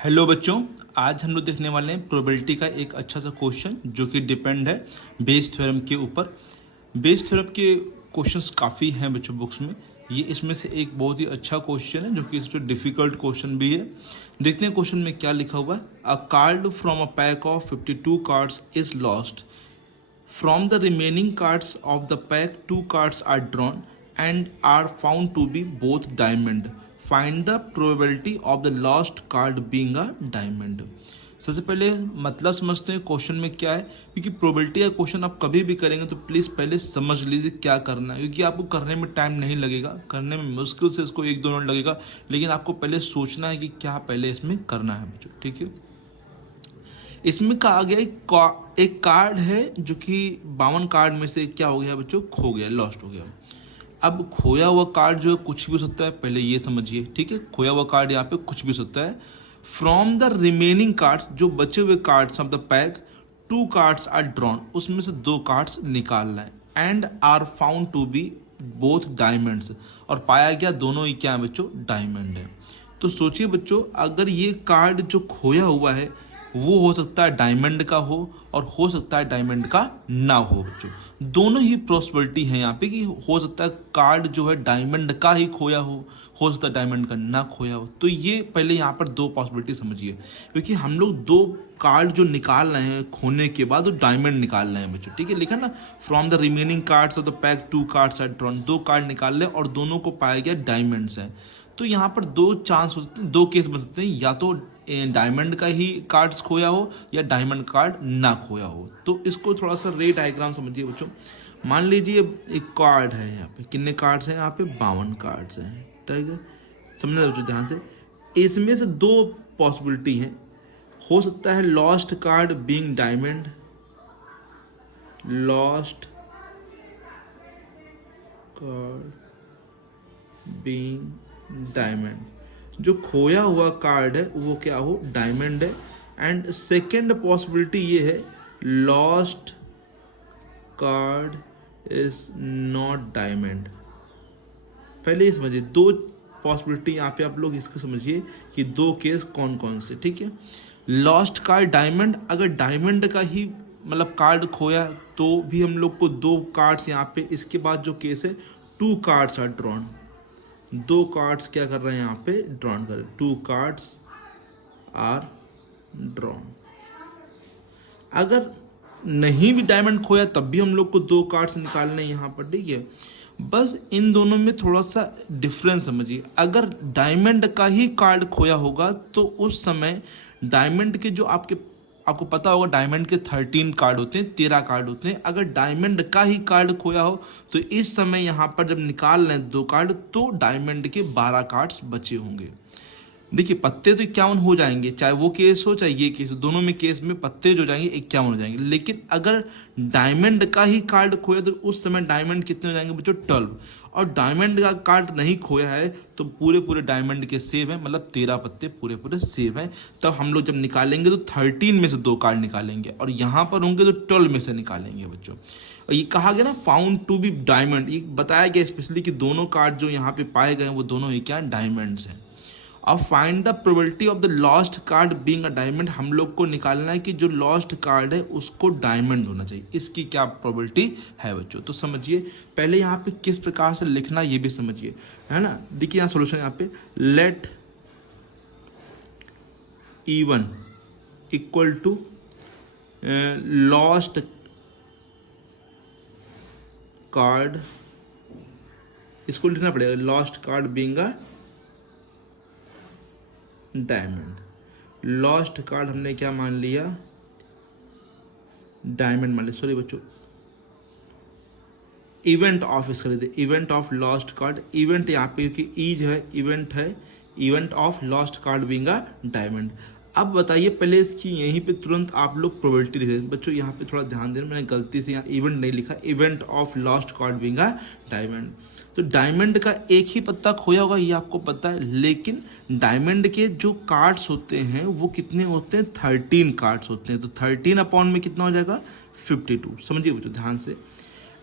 Hello बच्चों, आज हम लोग देखने वाले हैं प्रोबेबिलिटी का एक अच्छा सा क्वेश्चन जो कि डिपेंड है बेस थ्योरम के ऊपर। बेस थ्योरम के क्वेश्चंस काफ़ी हैं बच्चों बुक्स में। ये इसमें से एक बहुत ही अच्छा क्वेश्चन है जो कि इसमें डिफ़िकल्ट क्वेश्चन भी है। देखते हैं क्वेश्चन में क्या लिखा हुआ है। अ card from a pack of 52 cards is lost. From the remaining cards of the pack, 2 cards are drawn and are found to be both diamond. Find the probability of the lost card being a diamond. सबसे पहले मतलब समझते हैं question में क्या है, क्योंकि probability का क्वेश्चन आप कभी भी करेंगे तो प्लीज़ पहले समझ लीजिए क्या करना है, क्योंकि आपको करने में टाइम नहीं लगेगा, करने में मुश्किल से इसको 1-2 मिनट लगेगा, लेकिन आपको पहले सोचना है कि क्या पहले इसमें करना है बच्चों। ठीक है, इसमें कहा गया एक कार्ड है जो कि 52 कार्ड में से क्या हो गया बच्चों, खो गया, लॉस्ट हो गया। अब खोया हुआ कार्ड जो है कुछ भी हो सकता है, पहले ये समझिए। ठीक है, खोया हुआ कार्ड यहाँ पे कुछ भी हो सकता है। फ्रॉम द रिमेनिंग कार्ड्स, जो बचे हुए cards of the pack, 2 cards are drawn, उसमें से 2 कार्ड्स निकालना है। And are found to be both diamonds, और पाया गया दोनों ही क्या है बच्चों, डायमंड है। तो सोचिए बच्चों, अगर ये कार्ड जो खोया हुआ है वो हो सकता है डायमंड का हो और सकता है डायमंड का ना हो बच्चों। दोनों ही पॉसिबिलिटी है यहाँ पे कि हो सकता है कार्ड जो है डायमंड का ही खोया हो सकता है डायमंड का ना खोया हो। तो ये पहले यहाँ पर 2 पॉसिबिलिटी समझिए, क्योंकि हम लोग 2 कार्ड जो निकाल रहे हैं खोने के बाद वो डायमंड निकाल रहे हैं बच्चों। ठीक है, लिखा ना, from the remaining cards of the pack 2 cards are drawn, 2 card निकाल ले और दोनों को पाया गया डायमंड्स हैं। तो यहाँ पर 2 चांस हो सकते हैं, 2 केस बन सकते हैं, या तो डायमंड का ही कार्ड्स खोया हो या डायमंड कार्ड ना खोया हो। तो इसको थोड़ा सा रे डायग्राम समझिए बच्चों। मान लीजिए एक कार्ड है, यहाँ पे कितने कार्ड्स हैं, यहाँ पे 52 कार्ड्स हैं। ठीक है, समझना बच्चों ध्यान से। इसमें से 2 पॉसिबिलिटी हैं। हो सकता है lost card being diamond, lost card being diamond, जो खोया हुआ कार्ड है वो क्या हो, डायमंड है। एंड सेकेंड पॉसिबिलिटी ये है, lost card is not diamond. पहले ये समझिए 2 पॉसिबिलिटी यहाँ पे आप लोग इसको समझिए कि 2 केस कौन कौन से। ठीक है, लॉस्ट कार्ड डायमंड, अगर डायमंड का ही मतलब कार्ड खोया तो भी हम लोग को 2 कार्ड्स यहाँ पे, इसके बाद जो केस है 2 कार्ड्स आर ड्रॉन, 2 कार्ड्स क्या कर रहे हैं यहाँ पे, ड्रॉन कर रहे हैं, 2 कार्ड्स आर ड्रॉन। अगर नहीं भी डायमंड खोया तब भी हम लोग को 2 कार्ड्स निकालने यहाँ पर। ठीक है, बस इन दोनों में थोड़ा सा डिफरेंस समझिए। अगर डायमंड का ही कार्ड खोया होगा तो उस समय डायमंड के जो आपको पता होगा डायमंड के 13 कार्ड होते हैं, 13 कार्ड होते हैं। अगर डायमंड का ही कार्ड खोया हो तो इस समय यहाँ पर जब निकाल रहे हैं 2 कार्ड तो डायमंड के 12 कार्ड्स बचे होंगे। देखिए पत्ते तो 51 हो जाएंगे, चाहे वो केस हो चाहे ये केस हो, दोनों में केस में पत्ते जो जाएंगे 51 हो जाएंगे। लेकिन अगर डायमंड का ही कार्ड खोया तो उस समय डायमंड कितने हो जाएंगे बच्चों, 12। और डायमंड का कार्ड नहीं खोया है तो पूरे डायमंड के सेव हैं, मतलब 13 पत्ते पूरे सेव हैं। तब हम लोग जब निकालेंगे तो 13 में से 2 कार्ड निकालेंगे और यहाँ पर होंगे तो 12 में से निकालेंगे बच्चों। और ये कहा गया ना फाउंड टू बी डायमंड, ये बताया गया स्पेशली कि दोनों कार्ड जो यहाँ पे पाए गए हैं वो दोनों ही क्या डायमंड्स हैं। और find the probability of the lost card being a diamond, हम लोग को निकालना है कि जो लॉस्ट कार्ड है उसको डायमंड होना चाहिए, इसकी क्या प्रोबेबिलिटी है बच्चों। तो समझिए पहले यहाँ पे किस प्रकार से लिखना ये भी समझिए, है ना। देखिए यहाँ सोल्यूशन, यहाँ पे let E1 equal to lost card, इसको लिखना पड़ेगा, lost card being a diamond. Lost card हमने क्या मान लिया, डायमंड मान लिया, सॉरी बच्चों, इवेंट ऑफ इसका लिखते, event of lost card. Event यहाँ पे क्योंकि ई जो है इवेंट है, event of lost card being a diamond. अब बताइए पहले इसकी यहीं पे तुरंत आप लोग प्रोबेबिलिटी लिख दें बच्चों। यहाँ पे थोड़ा ध्यान देना, मैंने गलती से यहाँ इवेंट नहीं लिखा, event of lost card being a diamond. तो डायमंड का एक ही पत्ता खोया होगा ये आपको पता है, लेकिन डायमंड के जो कार्ड्स होते हैं वो कितने होते हैं, 13 कार्ड्स होते हैं। तो 13 अपॉन में कितना हो जाएगा, 52। समझिए बच्चों ध्यान से।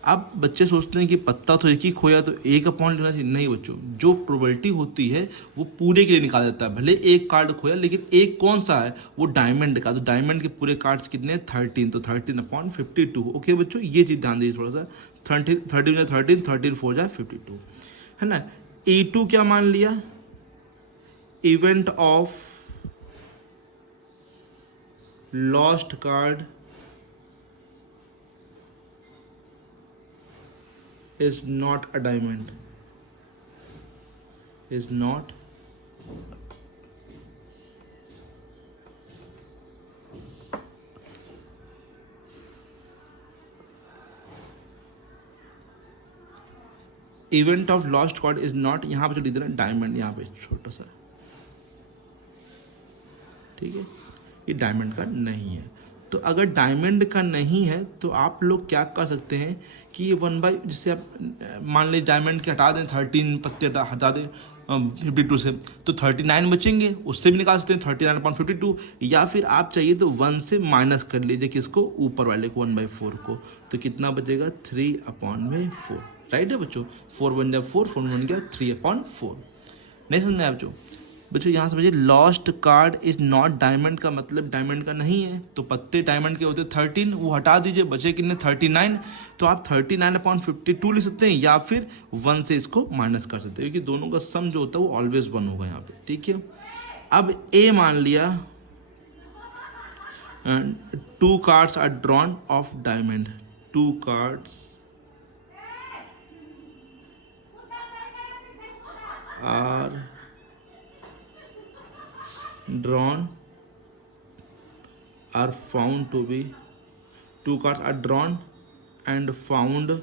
अब बच्चे सोचते हैं कि पत्ता तो एक ही खोया तो एक अपॉन लेना चाहिए। नहीं बच्चों, जो प्रोबेबिलिटी होती है वो पूरे के लिए निकाल देता है। भले एक कार्ड खोया लेकिन एक कौन सा है, वो डायमंड का। तो डायमंड के पूरे कार्ड्स कितने हैं, 13, तो 13/52। ओके बच्चों, ये चीज़ ध्यान दीजिए थोड़ा सा। 13 13, 13 4 जा 52 है ना। E2 क्या मान लिया, event of lost card is not a diamond, is not event of lost card is not, यहाँ पे जो लिख देना डायमंड, यहाँ पे छोटा सा, ठीक है, ये डायमंड का नहीं है। तो अगर डायमंड का नहीं है तो आप लोग क्या कर सकते हैं कि ये 1/, जिससे आप मान लीजिए डायमंड के हटा दें, 13 पत्ते हटा दें 52 से, तो 39 बचेंगे, उससे भी निकाल सकते हैं 39/52। या फिर आप चाहिए तो 1 से माइनस कर लीजिए किसको, ऊपर वाले को, 1/4 को, तो कितना बचेगा 3/4। राइट है बच्चों, 4 बन गया 4, 4 बन गया 3/4। नहीं समझ में आया बच्चों, यहाँ समझिए, lost card is not diamond का मतलब डायमंड का नहीं है। तो पत्ते डायमंड के होते 13, वो हटा दीजिए, बचे कितने 39। तो आप 39/52 लिख सकते हैं या फिर 1 से इसको माइनस कर सकते हैं, क्योंकि दोनों का सम जो होता है वो ऑलवेज 1 होगा यहाँ पे, ठीक है। अब ए मान लिया 2 cards are drawn of diamond, 2 cards are drawn are found to be, 2 cards are drawn and found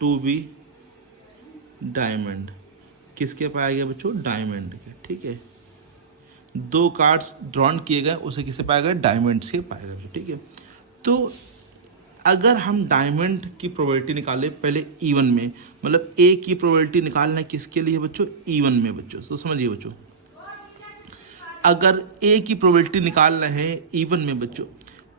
to be diamond. किसके पाया गया बच्चों, डायमंड के, ठीक है। 2 कार्ड्स ड्रॉन किए गए, उसे किसे पाया गया, डायमंड से पाया गया, ठीक है। तो अगर हम डायमंड की प्रोबेबिलिटी निकालें पहले इवन में, मतलब ए की प्रोबेबिलिटी निकालना है किसके लिए बच्चों, इवन में बच्चों। तो समझिए बच्चों, अगर ए की प्रोबेबिलिटी निकालना है इवन में बच्चों,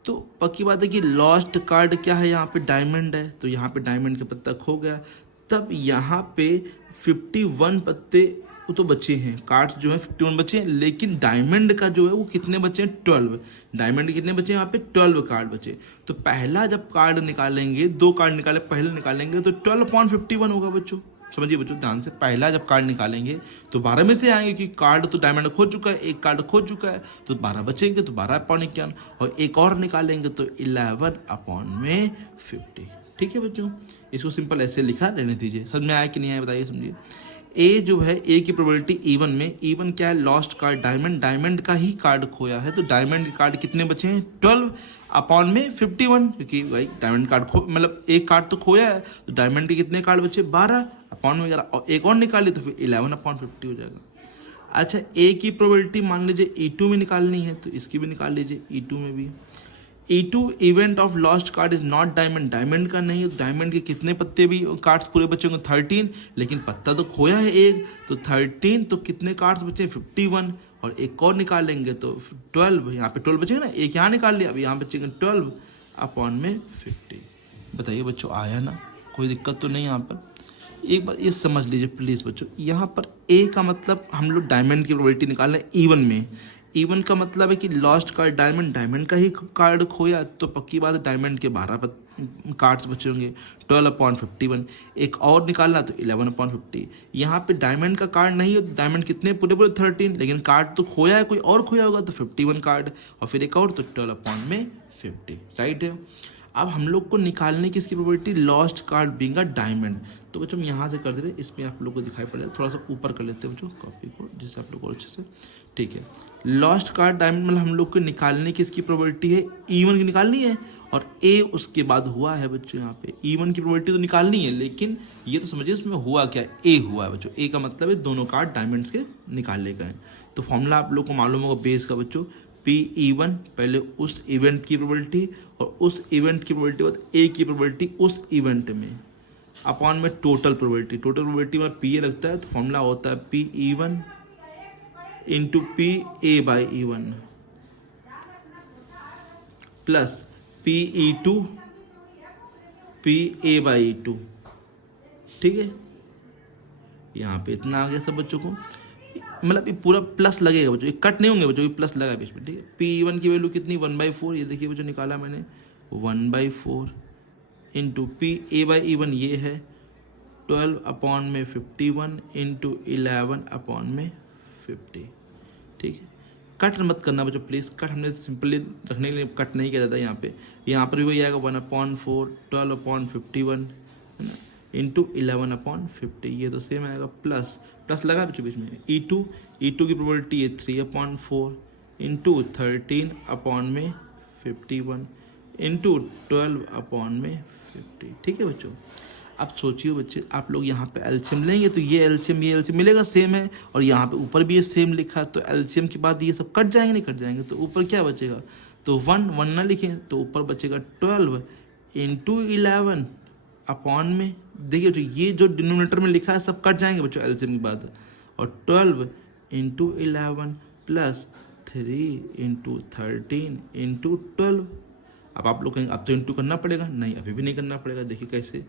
तो पक्की बात है कि लॉस्ट कार्ड क्या है, यहाँ पे डायमंड है, तो यहाँ पे डायमंड का पत्ता खो गया। तब यहाँ पे 51 पत्ते वो तो बचे हैं, कार्ड्स जो है 51 बचे हैं, लेकिन डायमंड का जो है वो कितने बचे हैं, 12। डायमंड के कितने बचे हैं, यहाँ पे 12 कार्ड बचे। तो पहला जब कार्ड निकालेंगे, 2 कार्ड निकाले, पहले निकालेंगे तो 12/51 होगा बच्चों। समझिए बच्चों ध्यान से, पहला जब कार्ड निकालेंगे तो 12 में से आएंगे, कि कार्ड तो डायमंड खो चुका है, एक कार्ड खो चुका है, तो 12 बचेंगे, तो 12/51, और एक और निकालेंगे तो 11/50। ठीक है बच्चों, इसको सिंपल ऐसे लिखा रहने दीजिए। समझ में आया कि नहीं आया बताइए, समझिए। ए जो है, ए की प्रोबेबिलिटी इवन में, इवन क्या है, लॉस्ट कार्ड डायमंड, डायमंड का ही कार्ड खोया है, तो डायमंड के कार्ड कितने बचे हैं, 12/51, क्योंकि भाई डायमंड कार्ड खो, मतलब एक कार्ड तो खोया है, तो डायमंड के कितने कार्ड बचे, 12/11, और एक और निकाल तो फिर 11/50 हो जाएगा। अच्छा, ए की प्रोबेबिलिटी मान लीजिए E2 में निकालनी है, तो इसकी भी निकाल लीजिए, E2 में भी। E2 event of lost card is not diamond, diamond का नहीं, डायमंड के कितने पत्ते भी कार्ड्स पूरे बचे होंगे, 13, लेकिन पत्ता तो खोया है एक, तो 13, तो कितने कार्ड्स बचे, 51, और एक और निकालेंगे तो 12, यहाँ पे 12 बचेंगे ना, एक यहाँ निकाल लिया, अब यहाँ बचेंगे 12/50। बताइए बच्चों, आया ना, कोई दिक्कत तो नहीं यहाँ पर। एक बार ये समझ लीजिए प्लीज़ बच्चों, यहाँ पर ए का मतलब हम लोग डायमंड की प्रोबेबिलिटी निकाल रहे हैं इवन में। इवन का मतलब है कि लॉस्ट कार्ड डायमंड, डायमंड का ही कार्ड खोया, तो पक्की बात है डायमंड के 12 कार्ड्स बचे होंगे, 12/51। एक और निकालना तो 11/50। यहाँ पे डायमंड का कार्ड नहीं है, डायमंड कितने पूरे 13, लेकिन कार्ड तो खोया है, कोई और खोया होगा, तो 51 कार्ड, और फिर एक और, तो 12/50। राइट है। अब हम लोग को निकालने की इसकी probability, lost card being a diamond. तो बच्चों हम यहाँ से कर दे रहे, इसमें आप लोग को दिखाई पड़ेगा, थोड़ा सा ऊपर कर लेते हैं बच्चों कॉपी को, जिससे आप लोग को अच्छे से, ठीक है। लॉस्ट कार्ड डायमंड मतलब हम लोग को निकालने की इसकी प्रोबेबिलिटी है, इवन की निकालनी है, और ए उसके बाद हुआ है बच्चों। यहाँ पे इवन की प्रोबेबिलिटी तो निकालनी है, लेकिन ये तो समझिए उसमें हुआ क्या, ए हुआ है बच्चों। ए का मतलब है दोनों कार्ड डायमंड्स के निकाले गए। तो फॉर्मूला आप लोग को मालूम होगा बेस का बच्चों, P(E1) पहले उस इवेंट की प्रोबेबिलिटी, और उस इवेंट की प्रोबेबिलिटी बाद ए की प्रोबेबिलिटी उस इवेंट में, अपॉन में टोटल प्रोबेबिलिटी। टोटल प्रोबेबिलिटी में P लगता है, तो फॉर्मूला होता है P(E1) into PA/E1 plus P E two P A by E two, ठीक है। यहाँ पे इतना आ गया सब बच्चों को, मतलब ये पूरा प्लस लगेगा बच्चों, ये कट नहीं होंगे बच्चों, ये प्लस लगा बीच में, ठीक है। P1 की वैल्यू कितनी 1/4, ये देखिए बच्चों निकाला मैंने 1/4 इंटू PA/E1 ये है 12/51 इंटू 11/50, ठीक है। कट मत करना बच्चों प्लीज़, कट हमने सिंपली रखने के लिए कट नहीं किया जाता यहाँ पर भी वही आएगा 1/4 12/51 है ना इंटू 11/50, ये तो सेम आएगा, प्लस लगा बच्चों बीच में E2 की प्रोबेबिलिटी है 3/4 इंटू 13/51 इंटू 12/50, ठीक है बच्चों। अब सोचिए बच्चे, आप लोग यहाँ पे एलसीएम लेंगे तो ये एलसीएम मिलेगा सेम है, और यहाँ पे ऊपर भी ये सेम लिखा है, तो एलसीएम के बाद ये सब कट जाएंगे, नहीं कट जाएंगे, तो ऊपर क्या बचेगा, तो 1 ना लिखें तो ऊपर बचेगा 12 इंटू 11 अपॉन में, देखिए तो ये जो डिनोमिनेटर में लिखा है सब कट जाएंगे बच्चों एलसीएम के बाद, और 12 इंटू 11 प्लस 3 इंटू 13 इंटू 12। अब आप लोग कहेंगे अब तो इंटू करना पड़ेगा, नहीं अभी भी नहीं करना पड़ेगा, देखिए कैसे,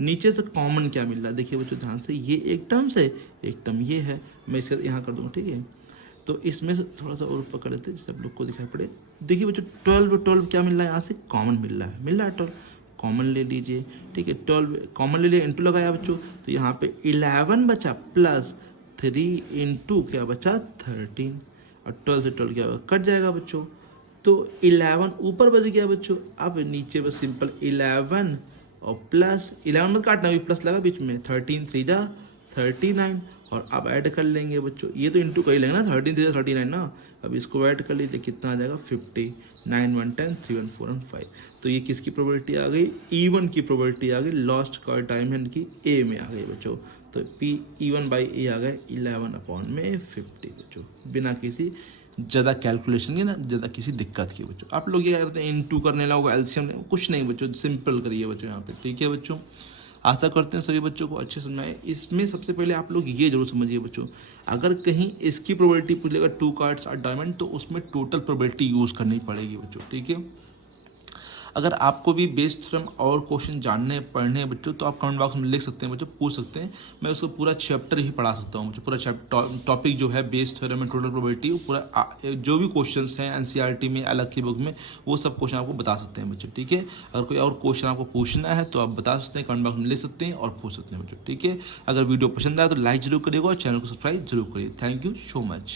नीचे से कॉमन क्या मिल रहा है, देखिए बच्चों ध्यान से, ये एक टर्म से एक टर्म ये है, मैं इसे यहाँ कर दूँगा, ठीक है। तो इसमें से थोड़ा सा और ऊपर कर लेते हैं जिससे आप लोग को दिखाई पड़े, देखिए बच्चों 12 क्या मिल रहा है, यहाँ से कॉमन मिल रहा है 12, कॉमन ले लीजिए, ठीक है। 12 कॉमन ले लिया, इंटू लगाया बच्चों, तो यहाँ पे 11 बचा प्लस 3 इंटू क्या बचा 13, और 12 से 12 क्या कट जाएगा बच्चों, तो 11 ऊपर बच गया बच्चों। अब नीचे बस सिंपल 11 और प्लस 11 मत काटना, अभी प्लस लगा बीच में, 13 3 जा 39, और अब ऐड कर लेंगे बच्चों, ये तो इंटू कर ही लेंगे ना, 13 3 जा 39 ना, अब इसको ऐड कर लीजिए, कितना आ जाएगा 50, 9 1 10 3 1 4 5। तो ये किसकी प्रोबेबिलिटी आ गई, E1 की प्रोबेबिलिटी आ गई, लॉस्ट का टाइम है कि ए में आ गई बच्चों, तो E1/A आ गए 11/50 बच्चों, बिना किसी ज़्यादा कैलकुलेशन के ना, ज़्यादा किसी दिक्कत की बच्चों। आप लोग ये क्या करते हैं, इंटू करने लगोगे एलसीएम, कुछ नहीं बच्चों, सिंपल करिए बच्चों यहाँ पे, ठीक है बच्चों। आशा करते हैं सभी बच्चों को अच्छे समझाए। इसमें सबसे पहले आप लोग ये जरूर समझिए बच्चों, अगर कहीं इसकी प्रोबेबिलिटी पूछ लेगा 2 कार्ड्स और डायमंड, तो उसमें टोटल प्रोबेबिलिटी यूज़ करनी पड़ेगी बच्चों, ठीक है। अगर आपको भी बेस थ्योरम और क्वेश्चन जानने पढ़ने हैं बच्चों, तो आप कमेंट बॉक्स में लिख सकते हैं बच्चों, पूछ सकते हैं, मैं उसको पूरा चैप्टर ही पढ़ा सकता हूँ बच्चों, पूरा टॉपिक जो है बेस थ्योरम में टोटल प्रोबेबिलिटी, पूरा जो भी क्वेश्चंस हैं एनसीईआरटी में अलग की बुक में, वो सब क्वेश्चन आपको बता सकते हैं बच्चों, ठीक है। अगर कोई और क्वेश्चन आपको पूछना है तो आप बता सकते हैं, कमेंट बॉक्स में लिख सकते हैं और पूछ सकते हैं बच्चों, ठीक है। अगर वीडियो पसंद आए तो लाइक जरूर करिएगा और चैनल को सब्सक्राइब जरूर करिए। Thank you so much.